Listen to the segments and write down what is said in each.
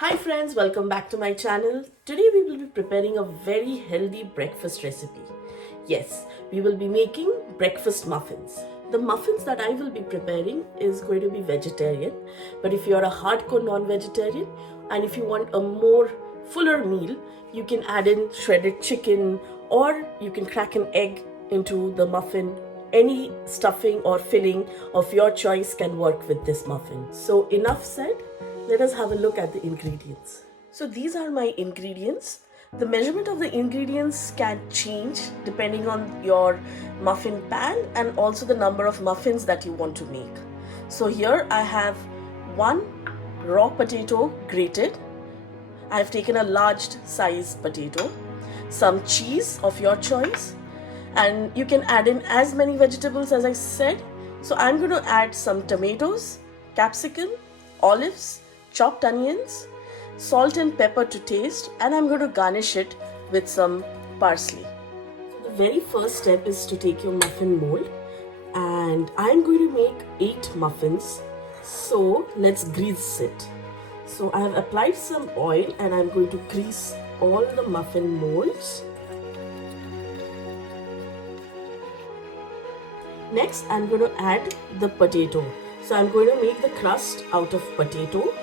Hi friends, welcome back to my channel. Today we will be preparing a very healthy breakfast recipe. Yes, we will be making breakfast muffins. The muffins that I will be preparing is going to be vegetarian, but if you are a hardcore non-vegetarian and if you want a more fuller meal, you can add in shredded chicken or you can crack an egg into the muffin. Any stuffing or filling of your choice can work with this muffin. So enough said. Let us have a look at the ingredients. So these are my ingredients. The measurement of the ingredients can change depending on your muffin pan and also the number of muffins that you want to make. So here I have one raw potato grated. I have taken a large size potato, some cheese of your choice, and you can add in as many vegetables as I said. So I'm going to add some tomatoes, capsicum, olives, chopped onions, salt and pepper to taste, and I'm going to garnish it with some parsley. So the very first step is to take your muffin mold, and I'm going to make 8 muffins. So let's grease it. So I have applied some oil and I'm going to grease all the muffin molds. Next, I'm going to add the potato. So I'm going to make the crust out of potato.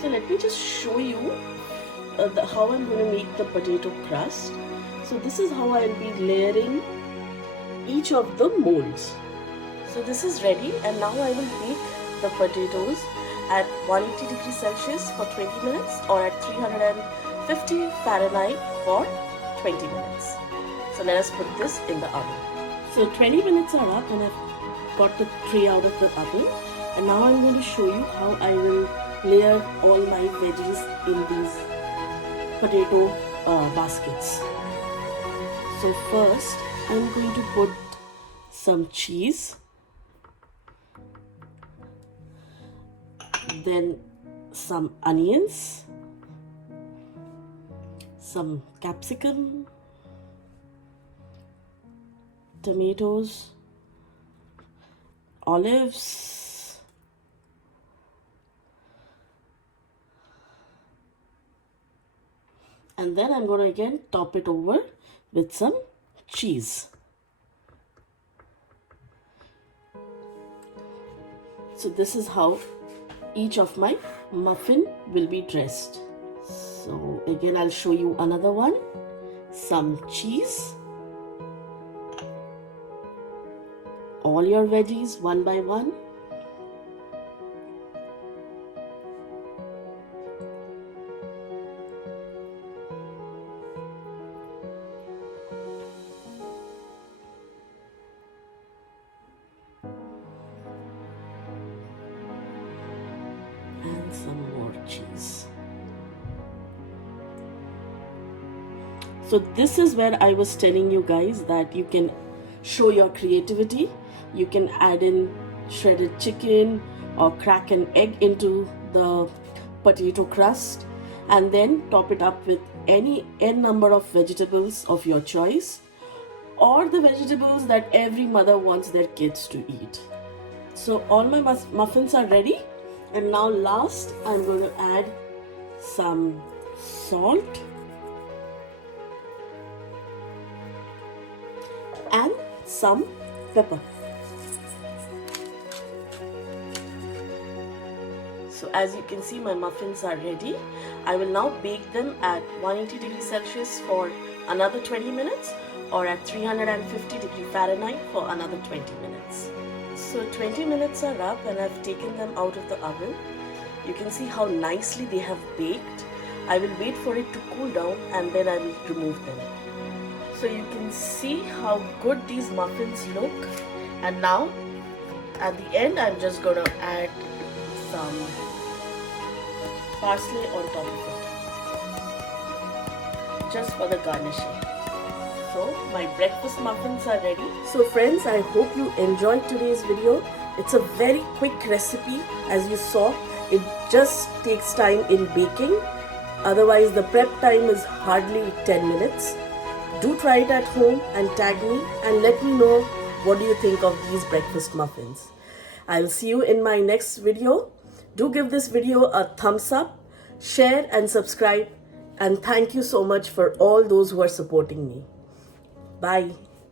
So let me just show you how I'm going to make the potato crust. So this is how I'll be layering each of the molds. So this is ready, and now I will bake the potatoes at 180 degrees Celsius for 20 minutes or at 350 Fahrenheit for 20 minutes. So let us put this in the oven. So 20 minutes are up and I've got the tray out of the oven, and now I'm going to show you how I will layer all my veggies in these potato baskets. So first I'm going to put some cheese, then some onions, some capsicum, tomatoes, olives, and then I'm going to again top it over with some cheese. So this is how each of my muffin will be dressed. So again I'll show you another one. Some cheese, all your veggies one by one, and some more cheese. So this is where I was telling you guys that you can show your creativity. You can add in shredded chicken or crack an egg into the potato crust and then top it up with any n number of vegetables of your choice, or the vegetables that every mother wants their kids to eat. So all my muffins are ready, and now last I'm going to add some salt and some pepper. So as you can see, my muffins are ready. I will now bake them at 180 degrees Celsius for another 20 minutes or at 350 degrees Fahrenheit for another 20 minutes. So 20 minutes are up and I've taken them out of the oven. You can see how nicely they have baked. I will wait for it to cool down and then I will remove them. So you can see how good these muffins look, and now at the end I'm just going to add some parsley on top of it just for the garnishing. So my breakfast muffins are ready. So friends, I hope you enjoyed today's video. It's a very quick recipe. As you saw, it just takes time in baking. Otherwise the prep time is hardly 10 minutes. Do try it at home and tag me and let me know what do you think of these breakfast muffins. I'll see you in my next video. Do give this video a thumbs up, share and subscribe, and thank you so much for all those who are supporting me. Bye.